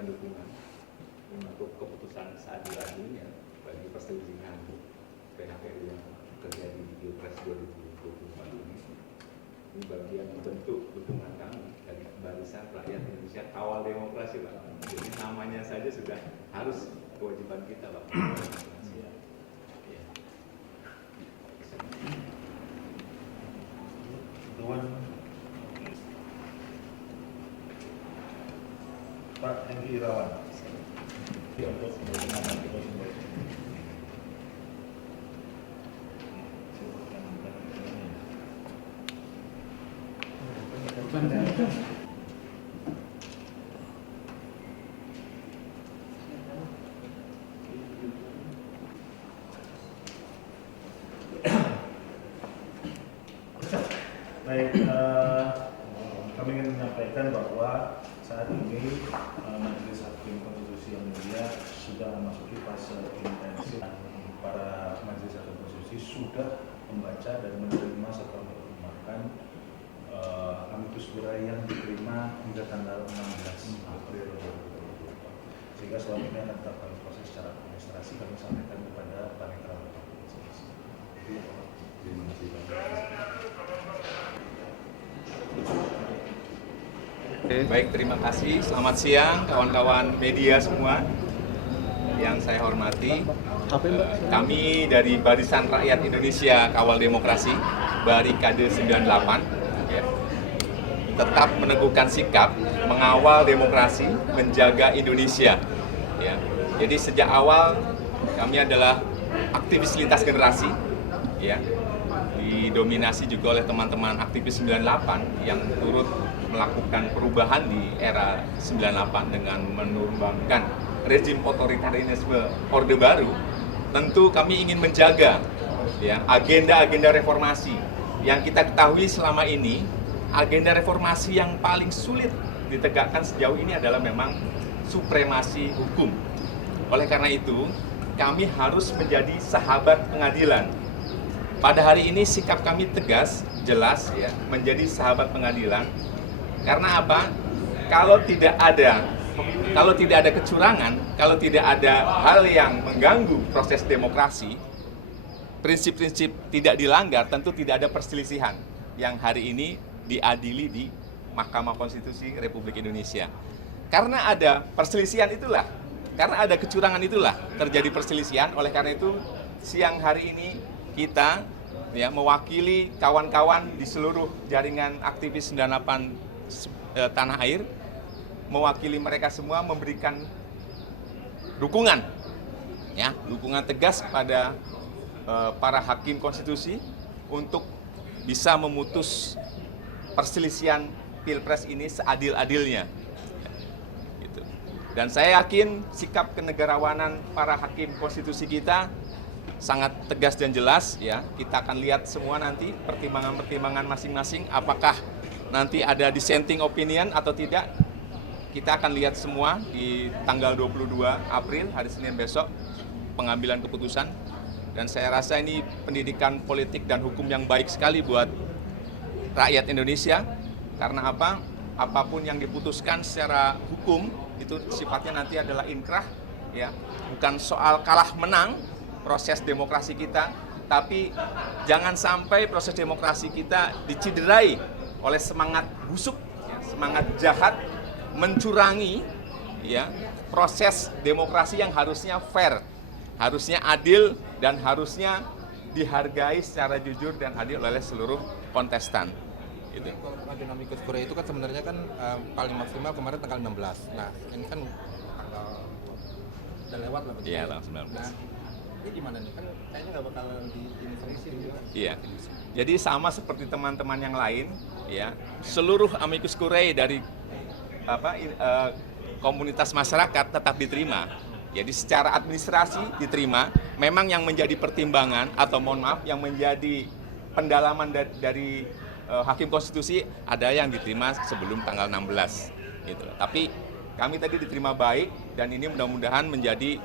memberikan dukungan untuk keputusan seadil-adilnya bagi perselisihan PHPU yang terjadi di Pilpres 2024 ini. Ini bagian bentuk dukungan kami dari Barisan Rakyat Indonesia Kawal Demokrasi, Pak. Jadi namanya saja sudah harus kewajiban kita, Pak. Pak Hengki Irawan. Baik, kami ingin menyampaikan bahwa saat ini Majelis Hakim Konstitusi yang mulia sudah memasuki fase intensif. Para Majelis Hakim Konstitusi sudah membaca dan menerima serta menghormatkan amicus curiae yang diterima hingga tanggal 16 April 2024. Sehingga selanjutnya akan tetap kami proses secara administrasi, kami sampaikan kepada Panitra. Terima kasih. Baik, terima kasih. Selamat siang kawan-kawan media semua yang saya hormati. Kami dari Barisan Rakyat Indonesia Kawal Demokrasi, Barikade 98, ya, tetap meneguhkan sikap mengawal demokrasi, menjaga Indonesia. Ya. Jadi sejak awal kami adalah aktivis lintas generasi, ya, didominasi juga oleh teman-teman aktivis 98 yang turut melakukan perubahan di era 98 dengan menumbangkan rezim otoritarianisme Orde Baru. Tentu kami ingin menjaga, ya, agenda-agenda reformasi yang kita ketahui selama ini. Agenda reformasi yang paling sulit ditegakkan sejauh ini adalah memang supremasi hukum. Oleh karena itu, kami harus menjadi sahabat pengadilan. Pada hari ini sikap kami tegas, jelas, ya, menjadi sahabat pengadilan. Karena apa? Kalau tidak ada kecurangan, kalau tidak ada hal yang mengganggu proses demokrasi, prinsip-prinsip tidak dilanggar, tentu tidak ada perselisihan yang hari ini diadili di Mahkamah Konstitusi Republik Indonesia. Karena ada perselisihan itulah, karena ada kecurangan itulah terjadi perselisihan. Oleh karena itu, siang hari ini kita, ya, mewakili kawan-kawan di seluruh jaringan aktivis 98 tanah air, mewakili mereka semua memberikan dukungan, ya, dukungan tegas kepada para hakim konstitusi untuk bisa memutus perselisihan Pilpres ini seadil-adilnya. Gitu. Dan saya yakin sikap kenegarawanan para hakim konstitusi kita sangat tegas dan jelas, ya. Kita akan lihat semua nanti pertimbangan-pertimbangan masing-masing, apakah nanti ada dissenting opinion atau tidak. Kita akan lihat semua di tanggal 22 April, hari Senin besok, pengambilan keputusan. Dan saya rasa ini pendidikan politik dan hukum yang baik sekali buat rakyat Indonesia. Karena apa? Apapun yang diputuskan secara hukum, itu sifatnya nanti adalah inkrah, ya. Bukan soal kalah menang proses demokrasi kita, tapi jangan sampai proses demokrasi kita diciderai oleh semangat busuk, ya, semangat jahat, mencurangi, ya, proses demokrasi yang harusnya fair, harusnya adil, dan harusnya dihargai secara jujur dan adil oleh seluruh kontestan. Gitu. Kalau agenda amicus curiae itu kan sebenarnya kan paling maksimal kemarin tanggal 16. Nah, ini kan tanggal udah lewat lah. Iya, tanggal 19. Nah, ini gimana nih? Kan kayaknya nggak bakal diinisiasi juga. Iya. Jadi sama seperti teman-teman yang lain, ya, seluruh amicus curiae dari komunitas masyarakat tetap diterima. Jadi secara administrasi diterima. Memang yang menjadi pertimbangan atau mohon maaf yang menjadi pendalaman dari hakim konstitusi ada yang diterima sebelum tanggal 16. Gitu. Tapi kami tadi diterima baik dan ini mudah-mudahan menjadi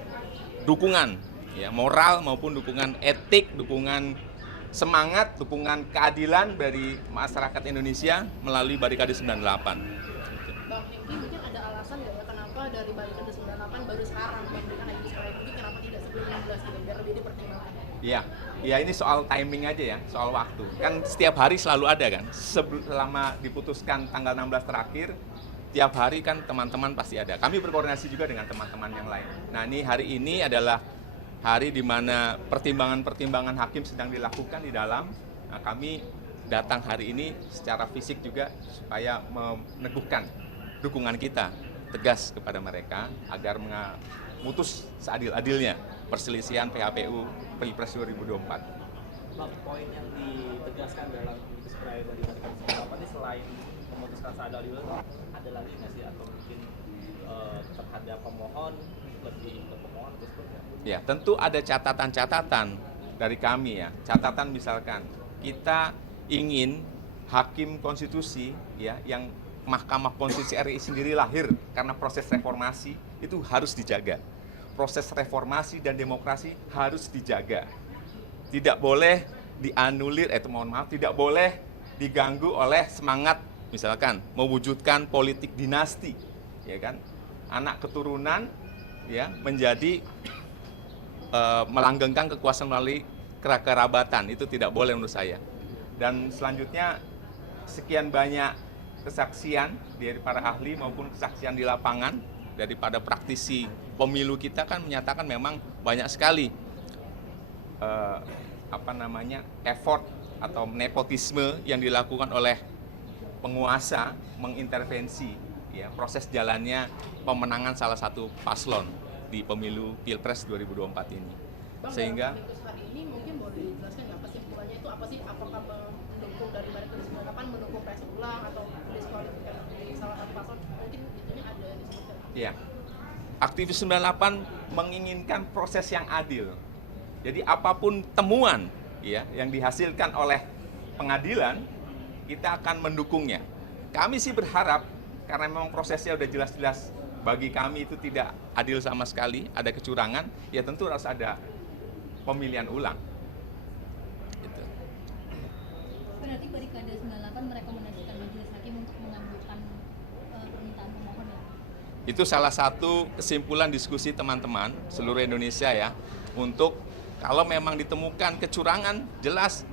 dukungan, ya, moral maupun dukungan etik, dukungan semangat, dukungan keadilan dari masyarakat Indonesia melalui Barikade 98. Bang Hengki, mungkin ada alasan alasan nggak ya kenapa dari Barikade 98 baru sekarang memberikan lagi sekali lagi, kenapa tidak sebelum 16 gitu, biar lebih dipertimbangkan? Iya, ya ini soal timing aja ya, soal waktu. Kan setiap hari selalu ada kan, selama diputuskan tanggal 16 terakhir, tiap hari kan teman-teman pasti ada. Kami berkoordinasi juga dengan teman-teman yang lain. Nah ini hari ini adalah hari di mana pertimbangan-pertimbangan hakim sedang dilakukan di dalam. Nah, kami datang hari ini secara fisik juga supaya meneguhkan dukungan kita tegas kepada mereka agar memutus seadil-adilnya perselisihan PHPU Pilpres 2024. Bang, poin yang ditegaskan dalam Amikus Kurae dari Barikade 98 ini selain memutuskan seadil-adil, ada lagi nggak sih atau mungkin terhadap pemohon lebih ke pemohon atau seperti apa? Ya, tentu ada catatan-catatan dari kami ya. Catatan misalkan kita ingin hakim konstitusi ya yang Mahkamah Konstitusi RI sendiri lahir karena proses reformasi itu harus dijaga. Proses reformasi dan demokrasi harus dijaga. Tidak boleh dianulir, tidak boleh diganggu oleh semangat misalkan mewujudkan politik dinasti, ya kan? Anak keturunan ya menjadi melanggengkan kekuasaan melalui kekerabatan, itu tidak boleh menurut saya. Dan selanjutnya sekian banyak kesaksian dari para ahli maupun kesaksian di lapangan daripada praktisi pemilu kita kan menyatakan memang banyak sekali effort atau nepotisme yang dilakukan oleh penguasa mengintervensi ya proses jalannya pemenangan salah satu paslon di pemilu Pilpres 2024 ini. Bang, Sehingga dalam hari ini mungkin boleh dijelaskan nggak kesimpulannya itu apa sih? Apakah mendukung dari Barikade 98 mendukung PS ulang atau diskualifikasi salah satu paslon? Mungkin itunya ada disebutkan. ya, aktivis 98 menginginkan proses yang adil. Jadi apapun temuan ya yang dihasilkan oleh pengadilan, kita akan mendukungnya. Kami sih berharap karena memang prosesnya udah jelas-jelas bagi kami itu tidak adil sama sekali, ada kecurangan, ya tentu harus ada pemilihan ulang. Gitu. Berarti Barikade 98 merekomendasikan majelis hakim untuk mengabulkan permintaan pemohon ya? Itu salah satu kesimpulan diskusi teman-teman seluruh Indonesia ya, untuk kalau memang ditemukan kecurangan, jelas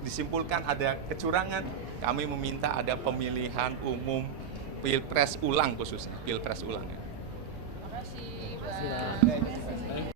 disimpulkan ada kecurangan, kami meminta ada pemilihan umum Pilpres ulang khususnya, Pilpres ulang ya. Terima kasih, Bang.